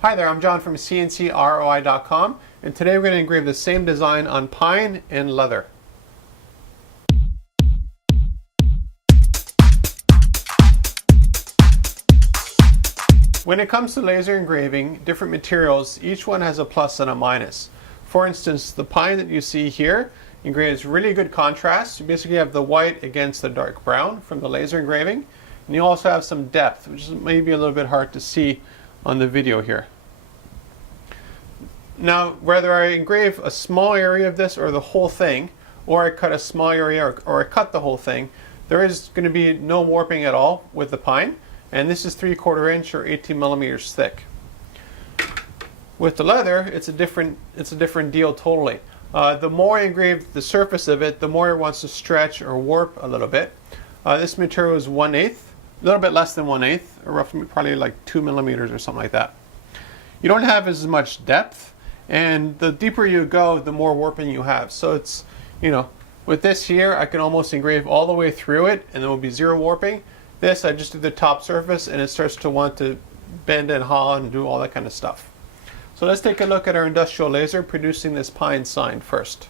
Hi there, I'm John from CNCROI.com, and today we're going to engrave the same design on pine and leather. When it comes to laser engraving, different materials, each one has a plus and a minus. For instance, the pine that you see here engraves really good contrast. You basically have the white against the dark brown from the laser engraving, and you also have some depth, which is maybe a little bit hard to see on the video here. Now, whether I engrave a small area of this or the whole thing, or I cut a small area or I cut the whole thing, there is going to be no warping at all with the pine, and this is 3/4 inch or 18 millimeters thick. With the leather, it's a different deal totally. The more I engrave the surface of it, the more it wants to stretch or warp a little bit. This material is 1/8, a little bit less than 1/8, or roughly probably like 2 millimeters or something like that. You don't have as much depth, and the deeper you go, the more warping you have. So it's, with this here, I can almost engrave all the way through it and there will be zero warping. This, I just do the top surface and it starts to want to bend and haul and do all that kind of stuff. So let's take a look at our industrial laser producing this pine sign first.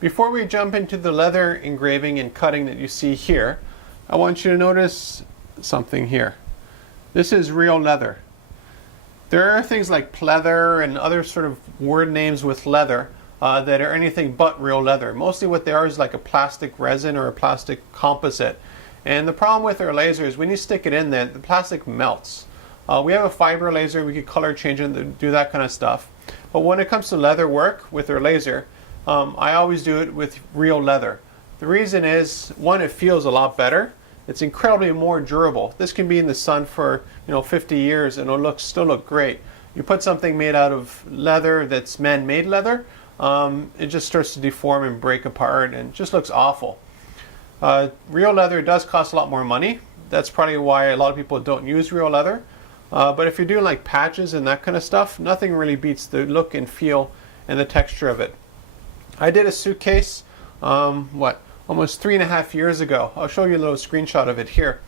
Before we jump into the leather engraving and cutting that you see here, I want you to notice something here. This is real leather. There are things like pleather and other sort of word names with leather that are anything but real leather. Mostly what they are is like a plastic resin or a plastic composite. And the problem with our laser is when you stick it in there, the plastic melts. We have a fiber laser, we could color change it and do that kind of stuff. But when it comes to leather work with our laser, I always do it with real leather. The reason is, one, it feels a lot better. It's incredibly more durable. This can be in the sun for 50 years and it'll still look great. You put something made out of leather that's man-made leather, it just starts to deform and break apart and just looks awful. Real leather does cost a lot more money. That's probably why a lot of people don't use real leather. But if you're doing like patches and that kind of stuff, nothing really beats the look and feel and the texture of it. I did a suitcase, almost 3.5 years ago. I'll show you a little screenshot of it here,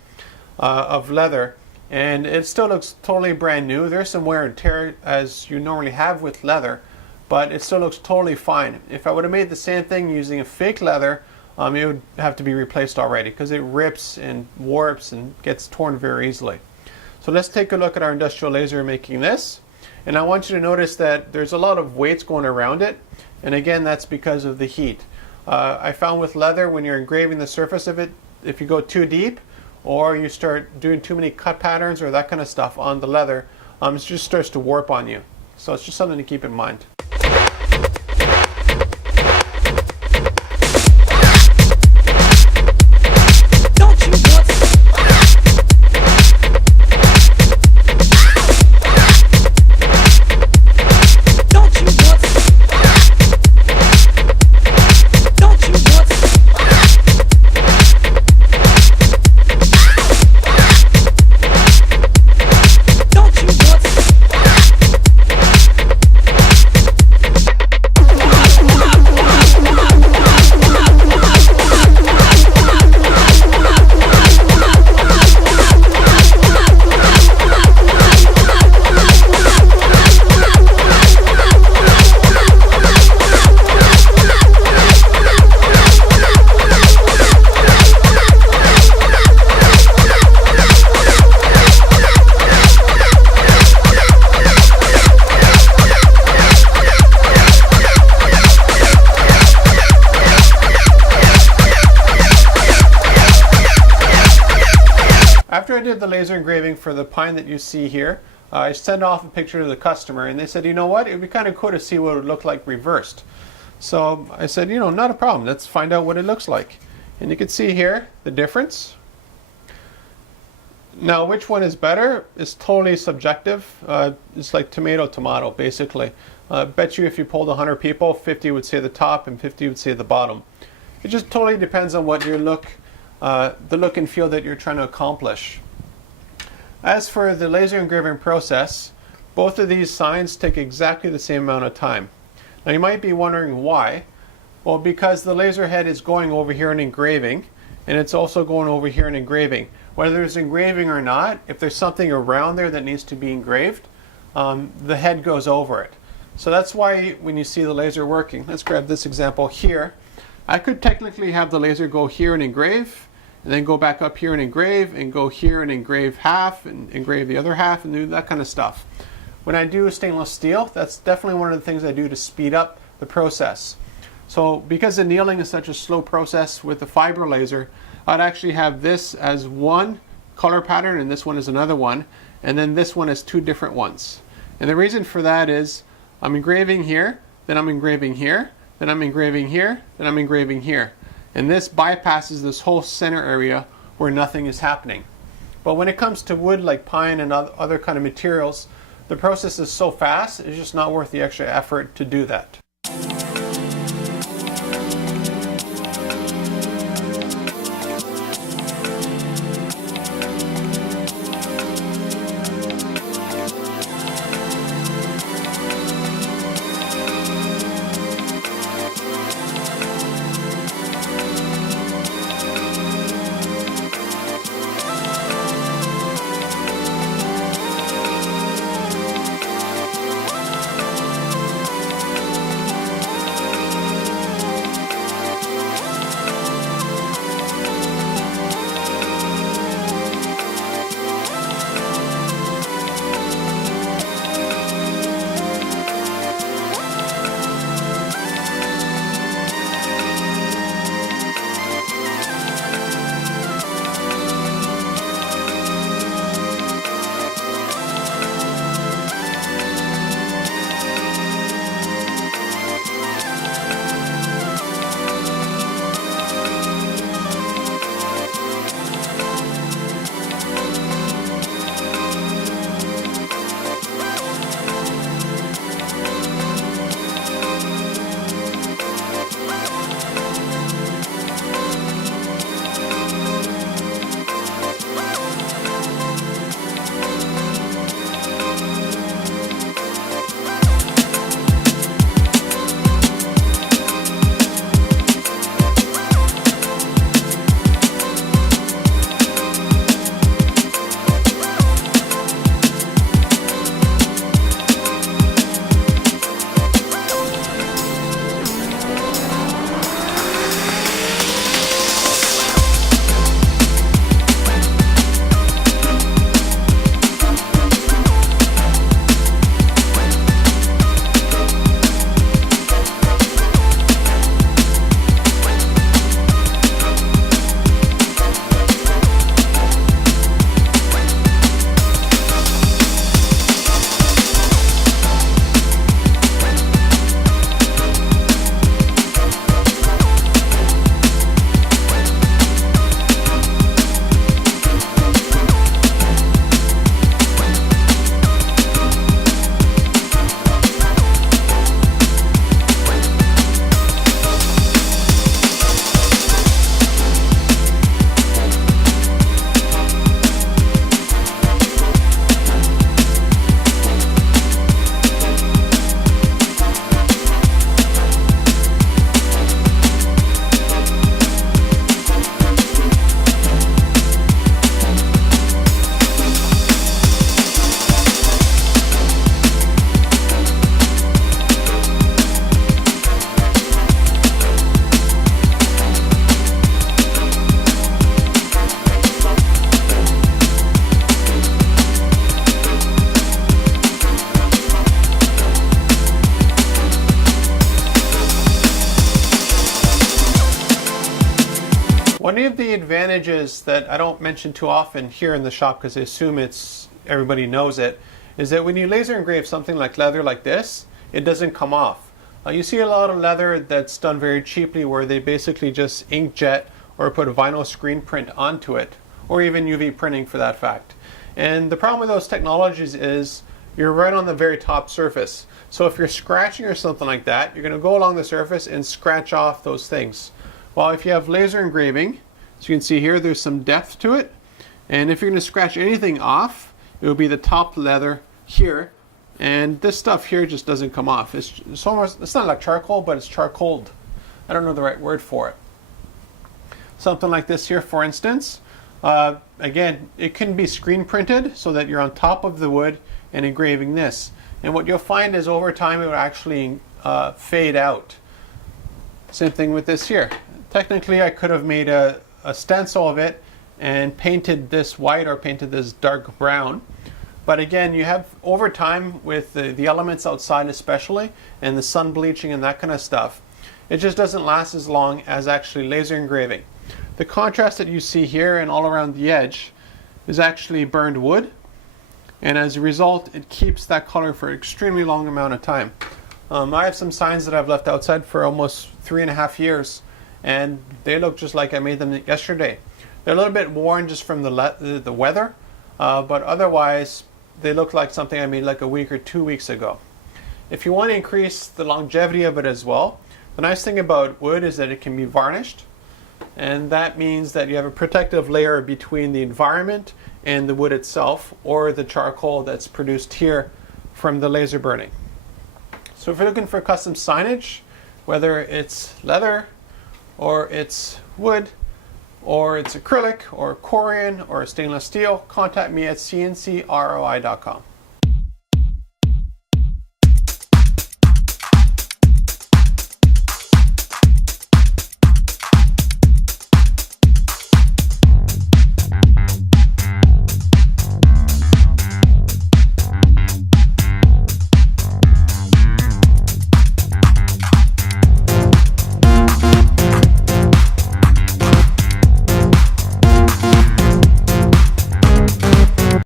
of leather, and it still looks totally brand new. There's some wear and tear as you normally have with leather, but it still looks totally fine. If I would have made the same thing using a fake leather, it would have to be replaced already because it rips and warps and gets torn very easily. So let's take a look at our industrial laser making this. And I want you to notice that there's a lot of weights going around it. And again, that's because of the heat. I found with leather, when you're engraving the surface of it, if you go too deep or you start doing too many cut patterns or that kind of stuff on the leather, it just starts to warp on you. So it's just something to keep in mind. After I did the laser engraving for the pine that you see here, I sent off a picture to the customer and they said, you know what, it would be kind of cool to see what it would look like reversed. So I said, you know, not a problem, let's find out what it looks like. And you can see here the difference. Now which one is better is totally subjective. It's like tomato basically. I bet you if you polled 100 people, 50 would say the top and 50 would say the bottom. It just totally depends on what your the look and feel that you're trying to accomplish. As for the laser engraving process, both of these signs take exactly the same amount of time. Now you might be wondering why. Well, because the laser head is going over here and engraving, and it's also going over here and engraving. Whether there's engraving or not, if there's something around there that needs to be engraved, the head goes over it. So that's why when you see the laser working, let's grab this example here. I could technically have the laser go here and engrave, and then go back up here and engrave, and go here and engrave half, and engrave the other half, and do that kind of stuff. When I do stainless steel, that's definitely one of the things I do to speed up the process. So because the annealing is such a slow process with the fiber laser, I'd actually have this as one color pattern, and this one is another one, and then this one is two different ones. And the reason for that is I'm engraving here, then I'm engraving here, then I'm engraving here, then I'm engraving here. And this bypasses this whole center area where nothing is happening. But when it comes to wood like pine and other kind of materials, the process is so fast, it's just not worth the extra effort to do that. One of the advantages that I don't mention too often here in the shop, because I assume everybody knows it, is that when you laser engrave something like leather like this, it doesn't come off. You see a lot of leather that's done very cheaply where they basically just inkjet or put a vinyl screen print onto it, or even UV printing for that fact. And the problem with those technologies is you're right on the very top surface. So if you're scratching or something like that, you're going to go along the surface and scratch off those things. Well, if you have laser engraving, as you can see here, there's some depth to it. And if you're going to scratch anything off, it will be the top leather here. And this stuff here just doesn't come off. It's not like charcoal, but it's charcoaled. I don't know the right word for it. Something like this here, for instance. Again, it can be screen printed so that you're on top of the wood and engraving this. And what you'll find is over time it will actually fade out. Same thing with this here. Technically I could have made a stencil of it and painted this white or painted this dark brown. But again, you have over time with the elements outside especially and the sun bleaching and that kind of stuff, it just doesn't last as long as actually laser engraving. The contrast that you see here and all around the edge is actually burned wood, and as a result it keeps that color for an extremely long amount of time. I have some signs that I've left outside for almost 3.5 years and they look just like I made them yesterday. They're a little bit worn just from the weather, but otherwise they look like something I made like a week or 2 weeks ago. If you want to increase the longevity of it as well, the nice thing about wood is that it can be varnished, and that means that you have a protective layer between the environment and the wood itself, or the charcoal that's produced here from the laser burning. So if you're looking for custom signage, whether it's leather or it's wood or it's acrylic or Corian or stainless steel, contact me at CNCROI.com.